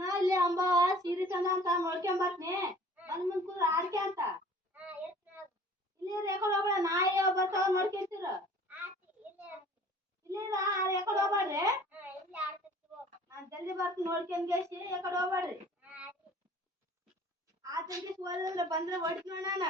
ನಾನು ಇಲ್ಲಿ ಅಂಬ ಸೀರೆ ಚಂದ ಅಂತ ನೋಡ್ಕೊಂಬರ್ತೀನಿ ಬಂದ್ ಮುಂದ್ ಕೂತ್ರ ಆಡ್ಕೆ ಅಂತ. ಇಲ್ಲಿ ರೇಖಲ್ ಹೋಗ್ಬೇಡ. ನಾಯಿ ಬರ್ತಾವ ನೋಡ್ಕೊಂತೀರ. ಇಲ್ಲಿ ಯಾಕಡೆ ಹೋಗ್ಬೇಡ್ರಿ. ನಾನ್ ಜಲ್ದಿ ಬರ್ತೀನಿ ನೋಡ್ಕೊಂಡ್ಗೇಸಿ ಯಾಕಡೆ ಹೋಗ್ಬೇಡ್ರಿ. ಆ ತಂಗಿ ಬಂದ್ರೆ ಹೊಡಿತ್ ನೋಡಣ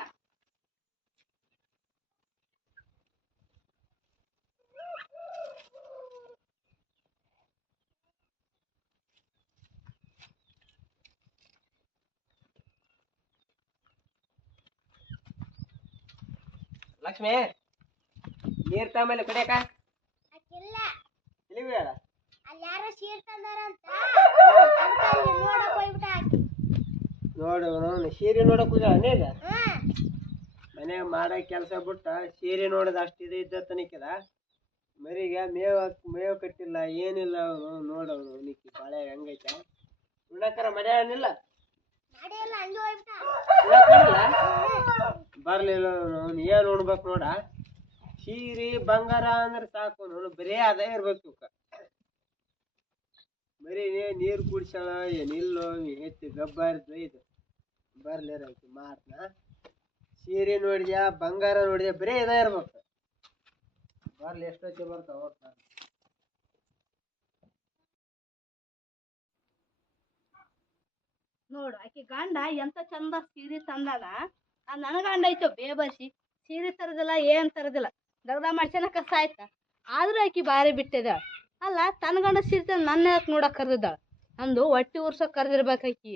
ಲಕ್ಷ್ಮಿ ನೀರ್ ತಗೊಂಬಲ್ಲಿ ಕುಡಿಯಕ ಆಕಿಲ್ಲ ಇಲ್ಲಿಗೆ ಹೇಳ ಅಲ್ಲಿ ಯಾರೋ ಸೀರೆ ತಂದಾರಂತ. ಅಂತ ಅಲ್ಲಿ ನೋಡಕ್ ಹೋಗ್ಬಿಟ್ಟ ಆಕಿ. ನೋಡು ನೋಡು ಸೀರೆ ನೋಡಕ್ ಹೋಗ್ಯಾಳ ನೀಗ ಹ್ಮ್ ಮನ್ಯಾಗ ಮಾಡೋ ಕೆಲಸ ಬಿಟ್ಟ ಸೀರೆ ನೋಡೋದು ಅಷ್ಟು ಇದು ಇದ್ದ ತನಿಕದ ಮರಿಗೆ ಮೇವ್ ಹಾಕ್- ಮೇವ್ ಕಟ್ಟಿಲ್ಲ ಏನಿಲ್ಲ ಅವನು ನೋಡವನು ನಿಕ್ಕಿ ಬಾಳೆ ಹೆಂಗೈತೆ? ಉಣ್ಣಕರ ಮನೆ ಏನಿಲ್ಲ ಹಂಗೆ ಹೋಗ್ಬಿಟ್ಟ. ಬರ್ಲಿಲ್ಲ ಅವ್ನು ಏನ್ ಉಣ್ಬೇಕು ನೋಡ. ಸೀರಿ, ಬಂಗಾರ ಅಂದ್ರೆ ಸಾಕು, ನೋಡು, ಬರೇ ಅದೇ ಇರ್ಬೇಕು ಇವ್ಕ. ಬರೀ ನೀರ್ ಕುಡ್ಸಳ ಏನಿಲ್ಲೋ ಹೆಚ್ಚು ಗಬ್ಬಾರ್ದು ಇದು ಬರ್ಲಿರ ಮಾತ್ನ. ಸೀರೆ ನೋಡಿದ್ಯಾ, ಬಂಗಾರ ನೋಡಿದ್ಯಾ, ಬರೇ ಇದೇ ಇರ್ಬೇಕು. ಬರ್ಲಿ ಎಷ್ಟೊತ್ತಿ ಬರ್ತಾವ ನೋಡು, ಆಕೆ ಗಂಡ ಎಂತ ಚಂದ ಸೀರೆ ತಂದಾನ ಆ ನನ್ನ ಗಂಡ ಐತೋ ಬೇಬರ್ಸಿ, ಸೀರೆ ತರದಿಲ್ಲ, ಏನ್ ತರದಿಲ್ಲ. ದಗ್ದ ಮಾಡ್ಸನ ಕಸ ಆಯ್ತ. ಆದ್ರೂ ಆಕಿ ಬಾರಿ ಬಿಟ್ಟಿದ. ಅಲ್ಲ ತನ್ನ ಗಂಡ ಸೀರೆ ನನ್ನ ಯಾಕೆ ನೋಡಕ್ ಕರೆದಿದ್ದಾಳ ನಂದು ಹೊಟ್ಟಿ ಉರ್ಸಕ್ ಕರೆದಿರ್ಬೇಕಾಕಿ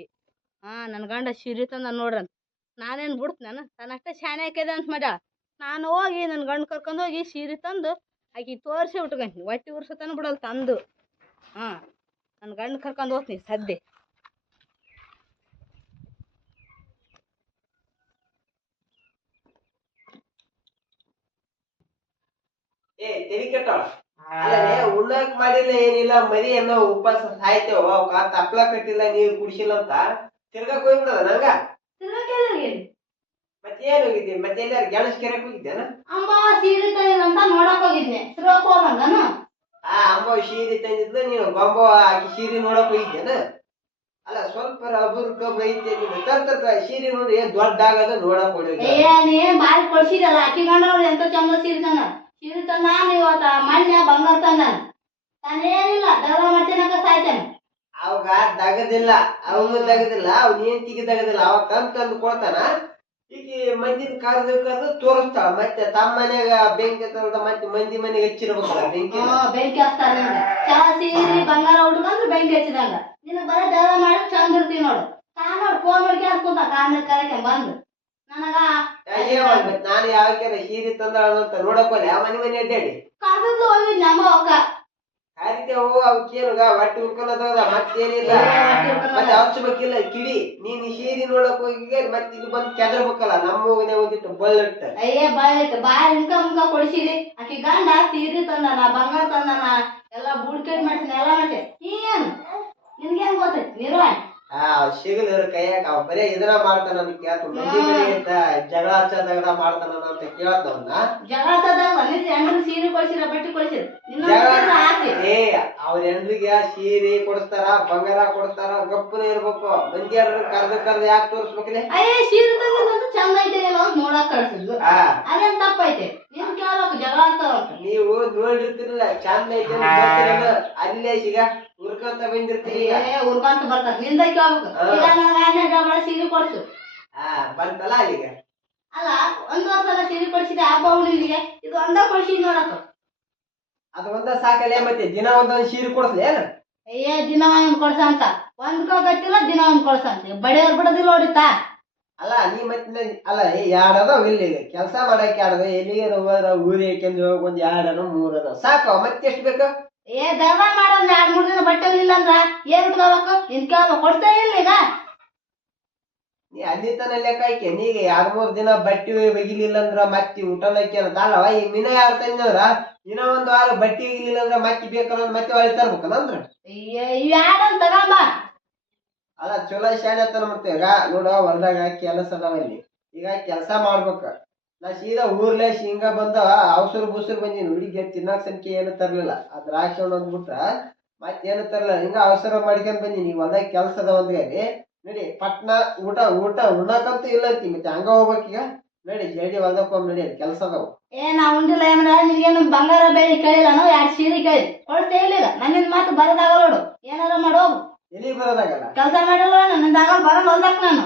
ಹಾ ನನ್ನ ಗಂಡ ಸೀರೆ ತಂದ ನೋಡ್ರಂತ ನಾನೇನು ಬಿಡ್ತ ನಾನು ತನ್ನಷ್ಟೇ ಶಾಣೆ ಹಾಕಿದೆ ಅಂತ ಮಾಡ್ಯಾಳ ನಾನು ಹೋಗಿ ನನ್ನ ಗಂಡ ಕರ್ಕೊಂಡು ಹೋಗಿ ಸೀರೆ ತಂದು ಆಕಿ ತೋರಿಸಿ ಬಿಟ್ಕೊಂತೀನಿ ಹೊಟ್ಟಿ ಉರ್ಸತನ ಬಿಡಲ್ಲ ತಂದು. ಹಾ ನನ್ನ ಗಂಡ ಕರ್ಕೊಂಡು ಹೋಗ್ತೀನಿ ಸದ್ಯ. ಏ ತೆರಿ ಕೆಟ್ಟವ ಅಲ್ಲೇ ಉಣ್ಣಕ್ ಮಾಡಿಲ್ಲ ಏನಿಲ್ಲ ಮರಿ ಎಲ್ಲ ಉಪ್ಪಾಸ ಸಾಯ್ತೇವ ಅವಕ್ಕ ತಪ್ಲ ಕಟ್ಟಿಲ್ಲ ನೀರ್ ಕುಡಿಸಿಲ್ಲ ಅಂತ ತಿರ್ಗಾಕ್ ಹೋಗ್ಬಿಡದ ನಂಗ? ಮತ್ತೇನ್ ಹೋಗಿದ್ದೆ? ಮತ್ತೆ ಎಲ್ಲಾರು ಗೆಣಸ್ ಕೆರೆಕ್ ಹೋಗಿದ್ದೇನ ಅಮ್ಮ ಸೀರೆ ತಂದಿದಂತ ನೋಡಕ್ ಹೋಗಿದ್ದೆ. ತಿರ್ಗಕ್ ಹೋಗಂಗನ ಆ ಅಮ್ಮ ಸೀರೆ ತಂದಿದ್ಲು ನೀನು ಗೊಂಬ ಆಕಿ ಸೀರೆ ನೋಡಕ್ ಹೋಗಿದ್ದೇನ ಅಲ್ಲ ಸ್ವಲ್ಪ ಅಬುರ್ಕ ಬೈತೆ ನೀನು. ತರ್ ತರ್ ಸೀರೆ ನೋಡಿ ಏನ್ ದೊಡ್ಡ ಆಗದ ನೋಡಕ್ ಹೋಗಿ ಏ ನೀ ಬಾರಿ ಕೊಡ್ಸಿದಲ್ಲ ಗಂಡ ನೋಡಿ ಎಂತ ಚಂದ ಸೀರೆ ತಂದ ಸೀರೆ ತಂದ ಇವತ್ತ ಮಣ್ಣ ಬಂಗಾರ ತಂದ ತಾನೇನಿಲ್ಲ ದಗದ ಮಾಡ್ತೇನಕ ಸಾಯ್ತೇನೆ. ಅವಾಗ ದಗದಿಲ್ಲ ಅವನು ದಗದಿಲ್ಲ ಅವ್ನ ಹೆಂಡತಿಗೆ ದಗದಿಲ್ಲ ಅವ ತಂದು ತಂದು ಕೊಡ್ತಾನ. ಈಗ ಮಂದಿನ ಕರೆದು ಕರೆದು ತೋರಿಸ್ತಾವ ಮತ್ತೆ ತಮ್ಮ ಮನ್ಯಾಗ ಬೆಂಕಿ ತಂದ ಮತ್ತೆ ಮಂದಿ ಮನೆಗೆ ಹಚ್ಚಿರ್ಬೇಕಲ್ಲ ಬೆಂಕಿ. ಬೆಂಕಿ ಹಚ್ತಾರ ಚಾ ಸೀರೆ ಬಂಗಾರ ಹುಡುಗಂದ್ರೆ ಬೆಂಕಿ ಹಚ್ಚಿದಾಗ. ನೀನು ಬರ ದಗದ ಮಾಡಿ ಚಂದ ಇರ್ತೀವಿ ನೋಡು. ತಾನೋಡ್ ಫೋನ್ ಹುಡುಗಿ ಹಾಕ್ಕೊಂತ ಕಾರಣ ಕರೆಕೆ ಬಂದು. ನನಗ ಅಯ್ಯೋ ಮತ್ತೆ ನಾನು ಯಾವಾಗ ಹೀರಿ ತಂದಾಳ ಅಂತ ನೋಡಕ್ ಹೋದೆ. ಆ ಮನೆ ಮನೆ ಅಡ್ಡಾಡಿ. ಹೋಗಿದ್ ನಮ್ಮ ಅಕ್ಕ ಹರಿತೇವು ಅವಕ್ಕೇನುಗ ಹೊಟ್ಟೆ ಉಳ್ಕೊಳ್ಳೋದ ಮತ್ತೇನಿಲ್ಲ. ಮತ್ತೆ ಹಚ್ಚಬೇಕಿಲ್ಲ ಕಿಡಿ. ನೀನ್ ಸೀರೆ ನೋಡಕ್ ಹೋಗಿ ಮತ್ತೆ ಇದು ಬಂದು ಕೆದರ್ಬೇಕಲ್ಲ ನಮ್ಮ ಮನೆ ಒಂದಿಟ್ಟು ಬಳ್ಳಟ್ಟ. ಅಯ್ಯ ಬಾಯ್ ಬಾಯ್ ಇಂಕ ಮುಂಕ ಕೊಡಿಸಿರಿ ಆಕಿ ಗಂಡ ಸೀರೆ ತಂದಾನ ಬಂಗಾರ ತಂದಾನ ಎಲ್ಲ ಬುಡ್ಕೆಟ್ ಮಾಡ್ಸಿನ ಎಲ್ಲ ಮಾಡ್ತೀನಿ ಏನು? ನಿನ್ಗೇನ್ ಗೊತ್ತೈತಿ? ನಿರ್ವಾಣ್ ಆ ಸಿಗಲ್ ಕೈಯಾಗ ಅವ ಬರೇ ಇದನ್ನ ಮಾಡ್ತಾನ ಅಂತ ಕೇಳ್ತ ಮಂದಿ ಮನೆ ಅಂತ ಜಗಳ ಹಚ್ಚದಾಗ ಮಾಡ್ತಾನ ಅಂತ ಕೇಳ್ತವನ್ನ ಜಗಳ ಸೀರೆ ಕೊಡ್ಸಿರ ಬಟ್ಟೆ ಕೊಡ್ಸಿರ. ಹಾಕಿ ಏ ಅವ್ರ ಹೆಂಡ್ರಿಗೆ ಸೀರೆ ಕೊಡಿಸ್ತಾರ ಬಂಗಾರ ಕೊಡಿಸ್ತಾರ ಗಪ್ಪನ ಇರ್ಬೇಕು. ಮಂದಿ ಕರ್ದ ಕರ್ದ ಯಾಕೆ ತೋರಿಸ್ಬೇಕ್ರಿ? ಅಯ್ಯ ಸೀರೆ ಚಂದ ಐತೆ ನೋಡಕ್ ಕಳ್ಸಿದ್ಲು. ಅದೇನ್ ತಪ್ಪೈತೆ ನೀನ್ ಕೇಳ್ಬೇಕು ಜಗಳ ಅಂತಾರಂತ ನೀವು ನೋಡಿರ್ತಿರಲ್ಲ ಚಂದ ಐತೆ ಅಲ್ಲೇ ಸಿಗ ಹುರ್ಕೊಂತ ಬಂದಿರ್ತೀರಿ. ಈಗ ಏ ಉರ್ಕೊಂತ ಬರ್ತಾರ ನಿಂದ ಕೇಳ್ಬೇಕು. ಹಾ. ಈಗ ಸೀರೆ ಕೊಡ್ಸು. ಆ ಬಂತಲ್ಲ ಅಲ್ಲಿಗ ಅಲ್ಲ ಒಂದ್ ವರ್ಷ ಸೀರೆ ಕೊಡ್ಸಿದೆ ಹಬ್ಬ ಹುಡುಗಿಗೆ ಇದು ಒಂದ ಕೊಡ್ಸಿ ನೋಡಕ ಅದು ಒಂದ ಸಾಕಲ್ಲ ಮತ್ತೆ ದಿನ ಒಂದೊಂದ್ ಸೀರೆ ಕೊಡಿಸ್ಲಿ ಏ ಅಯ್ಯ ದಿನ ಒಂದ್ ಕೊಡ್ಸ ಅಂತ. ಒಂದ್ ಗೊತ್ತಿಲ್ಲ ದಿನ ಒಂದ್ ಕೊಡ್ಸ ಅಂತ. ಬಡಿಯವ್ರು ಬಿಡೋದಿಲ್ಲ ಹೊಡಿತಾ ಅಲ್ಲ ನೀ ಮತ್ತೆ ಅಲ್ಲ ಎರಡ್ ಅದಾವ ಇಲ್ಲಿ. ಕೆಲಸ ಮಾಡಕ್ ಎರಡ್ ಅದಾವ. ಎಲ್ಲಿಗೆ ಹೋದ್ರ ಊರಿ ಹಾಕ್ಯಂದ್ ಹೋಗ್ ಒಂದ್ ಎರಡ್ ಅದಾವ ಮೂರ್ ಅದಾವ. ಸಾಕು ಮತ್ತೆ ಎಷ್ಟು ಬೇಕು? ಏ ದರ್ಮ ಮಾಡೋದ್ ಎರಡ್ ಮೂರ್ ದಿನ ಬಟ್ಟೆ ಇಲ್ಲ ಅಂದ್ರ ಏನ್ ಇಟ್ಕೋಬೇಕು ನಿನ್ ಕೇಳ್ಬೇಕು ಕೊಡ್ತಾ ಇಲ್ಲ ಈಗ. ನೀ ಅಲ್ಲಿ ತನ ಲೆಕ್ಕ ಹಾಕಿ. ನೀಗ ಎರಡ್ ಮೂರ್ ದಿನ ಬಟ್ಟಿ ಒಗಿಲಿಲ್ಲ ಅಂದ್ರ ಮತ್ತೆ ಊಟ ಹಾಕ್ಯಾನ ಅಲ್ಲವ ಈ ಮಿನ ಯಾರು ತಂದ್ರ ಇನ್ನ ಒಂದ್ ವಾರ ಬಟ್ಟಿ ಒಗಿಲಿಲ್ಲ ಅಂದ್ರ ಮತ್ತೆ ಬೇಕಲ್ಲ ಮತ್ತೆ ಒಳ್ಳೆ ತರ್ಬೇಕಲ್ಲ ಅಂದ್ರ? ಅಯ್ಯ ಯಾರ ತಗೊಂಬ ಅಲ್ಲ ಚಲೋ ಶಾಣೆ ತನ ಮತ್ತೆ ಈಗ ನೋಡ, ಹೊಲ್ದಾಗ ಕೆಲಸ ಅದಾವಲ್ಲಿ ಈಗ ಕೆಲಸ ಮಾಡ್ಬೇಕ. ನಾ ಸೀದಾ ಊರ್ಲೆ ಶೇಂಗಾ ಬಂದ ಅವಸರು ಬುಸರು ಬಂದೀನಿ. ಹುಡುಗಿ ತಿನ್ನಾಕ ಸಂಖ್ಯೆ ಏನು ತರ್ಲಿಲ್ಲ. ಆ ದ್ರಾಕ್ಷಿ ಹಣ್ಣು ಅಂದ್ಬಿಟ್ರ ಮತ್ತೇನು ತರಲ್ಲ ಹಿಂಗ ಅವಸರ ಮಾಡ್ಕೊಂಡ್ ಬಂದೀನಿ. ಈಗ ಹೊಲದಾಗ ಕೆಲಸ ಅದ ಒಂದ್ ನೋಡಿ, ಪಟ್ನ ಊಟ ಊಟ ಉಣ್ಣಕಂತೂ ಇಲ್ಲ ಅಂತಿ. ಮತ್ತೆ ಹಂಗ ಹೋಗ್ಬೇಕೀಗ ನಡಿ, ಜೇಡಿ ಹೊಲ್ದಕ್ ಹೋಗಿ ನಡಿ ಕೆಲಸ ಅದಾವ. ಏ, ನಾ ಉಂಡಿಲ್ಲ ಏಮನ ನಿನ್ಗೇನು ಬಂಗಾರ ಬೆಳ್ಳಿ ಕೇಳಿಲ್ಲ ಎರಡು ಸೀರೆ ಕೇಳಿ? ಹೊಳ್ತೇ ಇಲ್ಲ ನನ್ನಿಂದ ಮಾತು ಬರೋದಾಗಲ್ಲ ನೋಡು. ಏನಾರ ಮಾಡು ಎಲ್ಲಿ ಬರೋದಾಗಲ್ಲ? ಕೆಲಸ ಮಾಡಲ್ಲ ಆಗಲ್ಲ ಬರಲ್ಲ ಹೊಲ್ದಾಕ ನಾನು.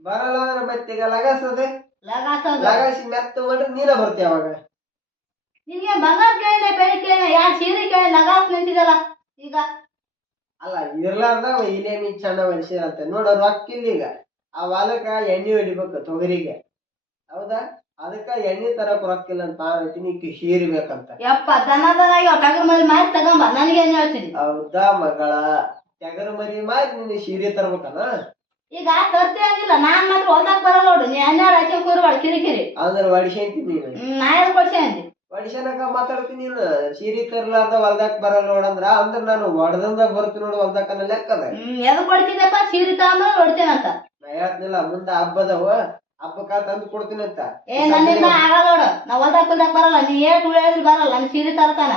ಬರಲ್ಲ ಅಂದ್ರೆ ಮತ್ತೀಗ ಲಗಾಸದ? ಲಗಾಸೋದು. ಲಗಾಸಿ ಮೆತ್ತ ಮಾಡ್ರೆ ನೀರ ಬರ್ತೀಯ ಅವಾಗ? ನಿನ್ಗೆ ಬಂಗಾರ ಕೇಳಿನ ಬೆಳ್ಳಿ ಕೇಳಿನ ಯಾ ಸೀರೆ ಕೇಳಿ ಲಗಾಸ್ ನಿಂತಿದಲ್ಲ ಈಗ. ಅಲ್ಲ ಇರ್ಲಾರ್ದ ಇಲ್ಲೇ ನೀ ಚೆನ್ನ ಮನುಷ್ಯರಂತೆ ನೋಡ ರೊಕ್ಕ ಈಗ. ಆ ಹೊಲಕ್ಕ ಎಣ್ಣೆ ಹೊಡಿಬೇಕು ತೊಗರಿಗೆ. ಹೌದಾ? ಅದಕ್ಕ ಎಣ್ಣೆ ತರಕ್ ರೊಕ್ಕ ಇಲ್ಲ ಅಂತ ಹೇಳ್ತೀನಿ ಹೀರಿಬೇಕಂತ ಹೀರಿ ಬೇಕಂತ ಯಪ್ಪ ದನ ದನ ಇವಾಗ ಮಾರಿ ತಗೊಂಬ. ನನಗೇನು ಹೇಳ್ತೀನಿ ಹೌದಾ ಮಗಳ? ಟಗರು ಮರಿ ಮಾಡಿ ನಿನ್ನ ಸೀರೆ ತರ್ಬೇಕನ ಈಗ ತರ್ತಿ ಆಗಿಲ್ಲ. ನಾನ್ ಮಾತ್ರ ಹೊಲ್ದಾಗ ಬರಲ್ಲ ನೋಡು. ನೀ ಹನ್ನೆರಡು ಹಚ್ಚಿ ಕೂರ್ಬೇಡ ಕಿರಿಕಿರಿ ಅಂದ್ರೆ ವಡಿಸಂತೀನಿ ನೀನು. ಹ್ಮ್, ನಾ ಎಲ್ಲಿ ಕೊಡ್ಸಿ ಅಂದಿ? ವಡಿಸನಕ ಮಾತಾಡ್ತೀನಿ ನೀನು. ಸೀರೆ ತರ್ಲಾರ್ದ ಹೊಲ್ದಾಗ ಬರಲ್ಲ ನೋಡಂದ್ರ ಅಂದ್ರ ನಾನು ಹೊಡೆದಂದ ಬರ್ತೀನಿ ನೋಡು ಹೊಲ್ದಾಕ ಅನ್ನೋ ಲೆಕ್ಕದ. ಹ್ಮ್ ಎದು ಕೊಡ್ತಿದ್ದಪ್ಪ ಸೀರೆ ತಗೊಂಡ್ರೆ ಹೊಡ್ತೇನಂತ ನಾ ಹೇಳ್ತಿಲ್ಲ ಮುಂದೆ ಹಬ್ಬದವ ಹಬ್ಬಕ್ಕ ತಂದು ಕೊಡ್ತೀನಿ ಅಂತ. ಏ ನನ್ನಿಂದ ಆಗಲ್ಲ ನೋಡು. ನಾ ಹೊಲ್ದಾಗ ಹೊಲ್ದಾಕ ಬರಲ್ಲ. ನೀ ಏಟು ಹೇಳಿದ್ರು ಬರಲ್ಲ. ನನ್ ಸೀರೆ ತರ್ತಾನ.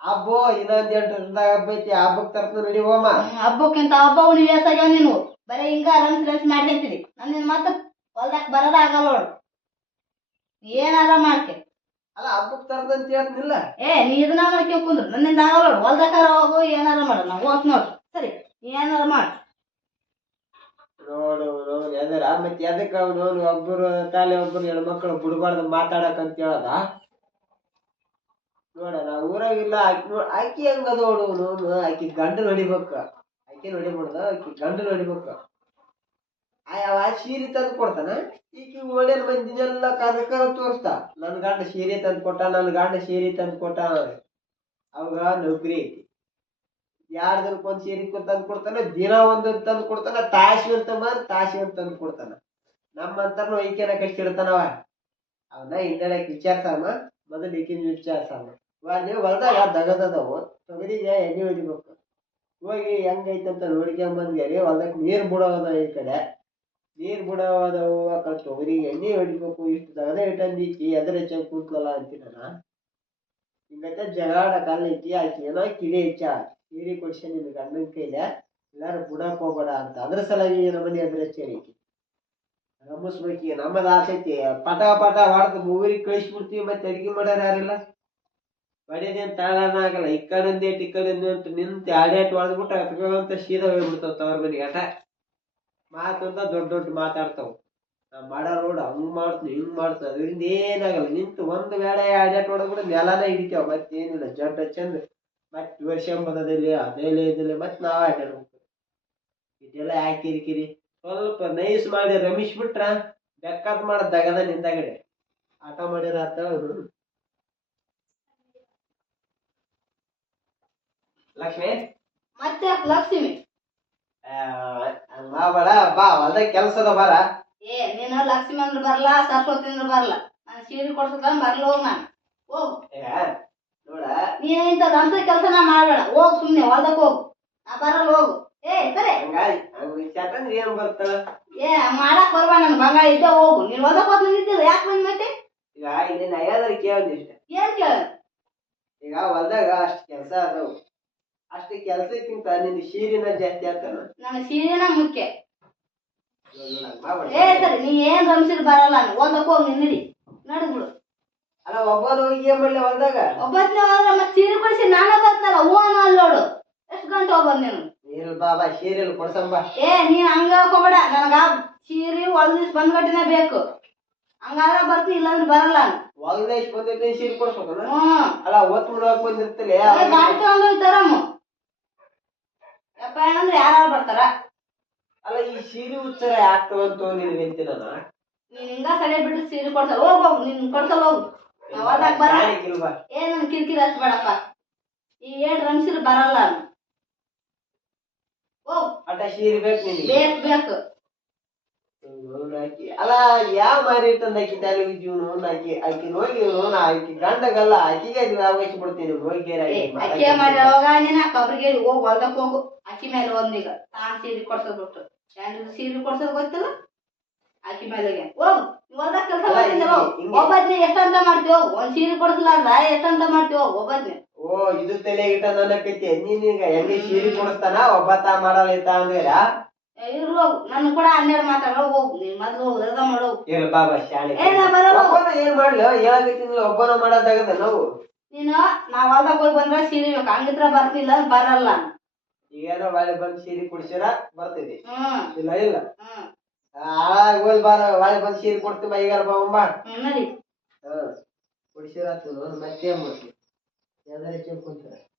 ಹಬ್ಬ ಇನ್ನೊಂದ್ ಎಂಟು ದಿನದಾಗ ಹಬ್ಬ ಐತಿ ಹಬ್ಬಕ್ ರೆಡಿ ನಡಿ ಹೋಮ. ಹಬ್ಬಕ್ಕಿಂತ ಹಬ್ಬ ಉಣಿ ಆಗ್ಯಾವ ನೀನು. ಬರೀ ಹಿಂಗ ರನ್ಸ್ ರನ್ಸ್ ಮಾಡ್ಕೊಂತೀರಿ ನನ್ನ ಮತ್ತೆ ಹೊಲ್ದಾಗ ಬರೋದ ಆಗಲ್ಲ ನೋಡು. ಏನಾರ ಮಾಡ್ಕೆ ಅಲ್ಲ ಹಬ್ಬಕ್ ತರ್ದಂತ ಹೇಳ್ತಿಲ್ಲ. ಏ ನೀ ಇದನ್ನ ಮಾಡ್ಕೆ ಕುಂದ್ರು. ನನ್ನಿಂದ ಆಗಲ್ಲ ನೋಡು. ಹೊಲ್ದಾಗ ಹೋಗು ಏನಾರ ಮಾಡು ನಾವು ಹೋಗ್ ನೋಡು. ಸರಿ ಏನಾರ ಮಾಡು. ನೋಡು ನೋಡು ಎದರ ಮತ್ತೆ ಎದಕ್ಕೆ ಅವನು ಒಬ್ಬರು ತಾಲೆ ಒಬ್ಬರು ಹೆಣ್ಮಕ್ಳು ಬಿಡಬಾರ್ದು ಮಾತಾಡಕ್ ಅಂತ ಹೇಳದ? ನೋಡ, ನಾ ಊರಾಗಿಲ್ಲ ಆಕಿ ನೋಡ್, ಆಕಿ ಹಂಗದ ನೋಡು ಆಕಿ ಗಂಡ ಹೊಡಿಬೇಕ. ಆಕಿ ನೋಡಿಬಿಡ್ದ ಆಕಿ ಗಂಡ ನೋಡಿಬೇಕ ಅವ ಸೀರೆ ತಂದು ಕೊಡ್ತಾನ, ಈಕಿ ಓಣ್ಯಾನ ಮಂದಿನೆಲ್ಲ ಕರ ಕರ ತೋರಿಸ್ತಾ. ನನ್ನ ಗಂಡ ಸೀರೆ ತಂದು ಕೊಟ್ಟ ನನ್ನ ಗಂಡ ಸೀರೆ ತಂದು ಕೊಟ್ಟ ಅವಾಗ ನೌಕರಿ ಐತಿ. ಎರಡ್ ದಿನಕ್ಕೆ ಒಂದ್ ಸೀರೆ ತಂದು ಕೊಡ್ತಾನ, ದಿನ ಒಂದು ತಂದು ಕೊಡ್ತಾನ ತಾಸಿ ಅಂತ ಮಾರ್ ತಾಸಿ ಅಂತ ತಂದು ಕೊಡ್ತಾನ. ನಮ್ಮಂತರ್ನು ಈಕೆನ ಕಷ್ಟಿಡ್ತಾನವ ಅವನ ಹಿಂದೆಳಕ್ ವಿಚಾರ್ಸಮ್ಮ ಮೊದಲು ಈಕಿನ ವಿಚಾರ ಇವಾಗ ಹೊಲದಾಗ ದಗದದವು ತೊಗರಿಗೆ ಎಣ್ಣೆ ಹೊಡಿಬೇಕು. ಹೋಗಿ ಹೆಂಗೈತಂತ ನೋಡ್ಕೊಂಬಂದ್ಗರಿ ಹೊಲದಾಗ ನೀರು ಬಿಡೋದ ಈ ಕಡೆ. ನೀರು ಬಿಡೋದವು ಆ ಕಡೆ ತೊಗರಿಗೆ ಎಣ್ಣೆ ಹೊಡಿಬೇಕು, ಇಷ್ಟು ದಗದ ಇಟ್ಟಂದೀತಿ ಎದ್ರ ಹೆಚ್ಚಾಗಿ ಕೂತ್ಲಲ್ಲ ಅಂತೀನಿ ನಾನು. ಹಿಂಗೈತೆ ಜಗಾಡ ಕಾಲ ಐತಿ, ಆಕಿ ಏನೋ ಕಿಡಿ ಹೆಚ್ಚ ಕಿರಿ ಕೊಡ್ಸಿ ನಿಮ್ಗೆ ಗಂಡನ ಕೈಲೆ. ಎಲ್ಲಾರು ಬುಡಕ್ ಹೋಗ್ಬೇಡ ಅಂತ. ಅದ್ರ ಸಲಾಗಿ ನಮ್ಮನೆ ಎದ್ರ ಹೆಚ್ಚೈತಿ ರಮಿಸ್ಬೇಕು ನಮ್ಮದ ಆಸೆ ಐತಿ ಪಟ ಪಟ ಹೊಡೆದು ಊರಿಗೆ ಕಳಿಸ್ಬಿಡ್ತೀವಿ ಮತ್ತೆ ಅಡಿಗೆ ಮಾಡೋರು ಯಾರಿಲ್ಲ? ಬಡಿದೇನ್ ತಾಳನ ಆಗಲ್ಲ. ಈ ಕಡೆಂದ ಈ ಕಡೆಂದ ಅಂತ ನಿಂತು ಆಡೇಟ್ ಹೊಡೆದ್ಬಿಟ್ಟು ಅತ್ಕೊಂತ ಸೀದಾ ಹೋಗ್ಬಿಡ್ತಾವ ತವ್ರ ಮನೆಗೆ ಮಾತು ಅಂತ ದೊಡ್ಡ ದೊಡ್ಡ ಮಾತಾಡ್ತಾವ. ನಾ ಮಾಡೋ ರೋಡ್ ಹಂಗ್ ಮಾಡ್ತೀನಿ ಹಿಂಗ್ ಮಾಡ್ತೀನಿ ಅದರಿಂದ ಏನಾಗಲ್ಲ. ನಿಂತು ಒಂದು ವೇಳೆ ಆಡ್ಯಾಟ್ ಹೊಡೆದ್ಬಿಟ್ಟು ನೆಲನ ಹಿಡಿತಾವ. ಮತ್ತೇನಿಲ್ಲ. ಜಡ್ಡ ಚಂದ. ಮತ್ತೆ ವರ್ಷ ಬಂದದಲ್ಲಿ ಅದೇಲೆ ಇದಿಲ್ಲ ಮತ್ತೆ ನಾವ್ ಆಟಾಡ್ಬೇಕು ಇದೆಲ್ಲ ಯಾಕೆ ಕಿರಿಕಿರಿ? ಸ್ವಲ್ಪ ನೈಸ್ ಮಾಡಿ ರಮಿಶ್ ಬಿಟ್ರ ಬೆಕ್ಕದ್ ಮಾಡ ದಗದ ನಿಂತಾಗಡೆ. ಆಟ ಮಾಡಿರ ಆತ ಲಕ್ಷ್ಮಿ? ಮತ್ತೆ ಲಕ್ಷ್ಮಿ? ಹಂಗ್ ಮಾಡ್ಬೇಡ ಬಾ ಹೊಲ್ದಾಗ ಕೆಲಸದ ಅದ ಬಾರ. ಏ ನೀನು ಲಕ್ಷ್ಮಿ ಅಂದ್ರೆ ಬರಲ್ಲ ಸರಸ್ವತಿ ಅಂದ್ರೆ ಬರಲ್ಲ ನಾನು ಸೀರೆ ಕೊಡ್ಸಕ ಬರಲ್ಲ ಹೋಗ್ ನಾನು. ಹೋಗು. ನೋಡ. ನೀನು ಇಂಥ ರಂಸ ಕೆಲಸ ನಾ ಮಾಡಬೇಡ ಹೋಗ್ ಸುಮ್ಮನೆ ಹೊಲ್ದಕ್ ಹೋಗು ನಾ ಬರಲ್ಲ ಹೋಗು ಏ ಸರಿ ಹಂಗಾಗಿ ಹಂಗ ಚಟಂದ್ರೆ ಏನ್ ಬರ್ತಾಳ ಏ ಮಾಡಕ್ ಬರ್ಬಾ ನನ್ ಬಂಗಾರ ಇದ್ದ ಹೋಗು. ನೀನ್ ಹೊಲ್ದಕ್ ಹೋದ್ ನಿಂತಿಲ್ಲ ಯಾಕೆ ಬಂದ್ ಮತ್ತೆ? ಈಗ ಇಲ್ಲಿ ನಯಾದ್ರ ಕೇಳ್ದಿಷ್ಟ ಏನ್ ಕೇಳ ಈಗ ಹೊಲ್ದಾಗ ಅಷ್ಟ್ ಕೆಲ್ಸ ಅದಾವು. ಅಷ್ಟು ಕೆಲ್ಸಕ್ಕಿಂತ ನಿನ್ ಶೀರಿನ ಜಾಸ್ತಿ ಆಗ್ತಾನ ನನ್ ಸೀರೆನ ಮುಖ್ಯ. ಏ ಸರಿ ನೀ ಏನ್ ಸಂಸಿದ್ ಬರಲ್ಲ ನಾನು ಹೋಗ್ ಹೋಗಿ ನಿನ್ನಿಡಿ ನಡ್ಬಿಡು. ಅಲ್ಲ ಒಬ್ಬರು ಏನ್ ಮಾಡ್ಲಿ ಹೊಲ್ದಾಗ? ಒಬ್ಬತ್ನೇ ಹೋದ್ರೆ ಮತ್ತೆ ಸೀರೆ ಕೊಡಿಸಿ ನಾನೇ ಬರ್ತಲ್ಲ ಹೂ ಅಲ್ಲೋಡು ಎಷ್ಟು ಗಂಟೆ ಹೋಗ್ಬಂದ್ ನೀನು? ಇಲ್ ಬಾಬಾ ಶೀರಿಲ್ ಕೊಡ್ಸಂಬ ಏ ನೀನ್ ಹಂಗ ಹೋಗ್ಬೇಡ ನನಗ ಸೀರೆ ಹೊಲ್ದಿಸ್ ಬಂದ್ಗಟ್ಟಿನೇ ಬೇಕು. ಹಂಗಾದ್ರೆ ಬರ್ತೀನಿ ಇಲ್ಲಾಂದ್ರೆ ಬರಲ್ಲ. ಒಂದ್ ದಿವ್ಸ ಬಂದೈತೆ ಸೀರೆ ಕೊಡ್ಸ್ಬೇಕನ ಹ್ಮ್. ಅಲ್ಲ ಒತ್ತು ಮುಡಕ್ ಬಂದಿರ್ತಲೆ? ಏ, ಗಾಡಿ ತಗೊಂಡೋಗ್ತಾರಮ್ಮ ಯಪ್ಪ ಏನಂದ್ರೆ ಯಾರು ಬರ್ತಾರ? ಅಲ್ಲ ಈ ಸೀರೆ ಉತ್ಸರ ಯಾಕೆ ನಿನ್ ನಿಂತಿನ ನೀನ್ ಹಿಂಗ ಸರಿ ಬಿಟ್ಟು ಸೀರೆ ಕೊಡ್ಸಲ್ಲ ಹೋಗ್ ಹೋಗು ನಿನ್ ಕೊಡ್ಸಲ್ಲ ಹೋಗು. ಅವಾಗ ಬರ. ಏ ನನ್ ಕಿರಿಕಿರಿ ಹಚ್ಬೇಡಪ್ಪ ಈ ಏಳು ರಂಗ್ಸಿರ್ ಬರಲ್ಲ. ನಾನು ಬೇಕು ನಿನಗೆ. ಬೇಕು ಬೇಕು ನೋಡ್ ಆಕಿ ಅಲ್ಲ ಯಾವ ಮಾರಿ ತಂದ ಆಕಿ ತಾಲಿ ಜೀವನ ಆಕಿ ಆಕಿ ಹೋಗಿ ಆಕಿ ಗಂಡಗಲ್ಲ ಆಕಿಗೆ ಅವಕಾಶ ಬಿಡ್ತೀನಿ ಹೋಗಿ ಏ ಅಕ್ಕಿ ಮಾಡಿ ಯಾವಾಗ ನೀನ ಕೊಬ್ರಿಗೆ ಹೋಗ್ ಹೊಲ್ದಕ್ ಹೋಗು. ಅಕ್ಕಿ ಮೇಲೆ ಒಂದೀಗ ತಾನ್ ಸೀರೆ ಕೊಡ್ಸೋದ್ ಬಿಟ್ಟು. ಗಂಡನ ಸೀರೆ ಕೊಡ್ಸೋದ್ ಗೊತ್ತಿಲ್ಲ? ಅಕ್ಕಿ ಮೇಲೆ ಹೋಗು. ಹೊಲ್ದಾಗ ಕೆಲಸ ಅಲ್ಲ, ಮಾಡ್ತೀನಿ ಹಿಂಗೆ- ಹೋಗು ಹಿಂಗೆ. ಒಬ್ಬದ್ನೆ ಎಷ್ಟಂತ ಮಾಡ್ತೀವಿ ಹೋಗು ಒಂದ್ ಸೀರೆ ಕೊಡ್ಸಲ್ಲ ಎಷ್ಟಂತ ಮಾಡ್ತೀವಿ ಹೋಗು ಒಬ್ಬದ್ನೆ. ಓ ಇದು ತಲೆಗಿಟ್ಟ ನನಕೈತಿ ನೀನೀಗ ಎಲ್ಲಿ ಸೀರೆ ಕೊಡಿಸ್ತಾನ? ಒಬ್ಬತ್ತ ಮಾಡಲಿತ್ತ ಅಂದ್ರೆ ಏ ಹೋಗು. ನನ್ ಕೂಡ ಹನ್ನೆರಡು ಮಾತಾಡೋ. ಹೋಗು ನೀನ್ ಮೊದ್ಲು ಹೋಗು ರಜಾ ಮಾಡೋ ಇಲ್ಲ ಬಾಬಾ ಶಾಣೆ. ಏ. ಒಬ್ಬನ ಏನ್ ಮಾಡ್ಲಿ? ಹೇಳಕತ್ತೀನಿ. ಒಬ್ಬನ ಮಾಡೋದಾಗದ ನಾವು? ನೀನು ನಾ ಹೊಲ್ದಾಗ ಹೋಗಿ ಬಂದ್ರ ಸೀರೆ ಬೇಕು ಹಂಗಿದ್ರ ಬರ್ತಿಲ್ಲ ಬರಲ್ಲ. ಈಗೇನೋ ಬಾಳೆ ಬಂದ್ ಸೀರೆ ಕುಡಿಸಿರ ಬರ್ತಿದಿ ಇಲ್ಲ ಇಲ್ಲ. ಆ ಹೋಲ್ ಬಾರ ಬಾಳೆ ಬಂದ್ ಸೀರೆ ಕೊಡ್ತೀವಿ ಈಗಾರ ಬಾ ಕುಡ್ಸಿರ ಮತ್ತೆ ಮಾಡ್ತೀವಿ 现在结婚去了。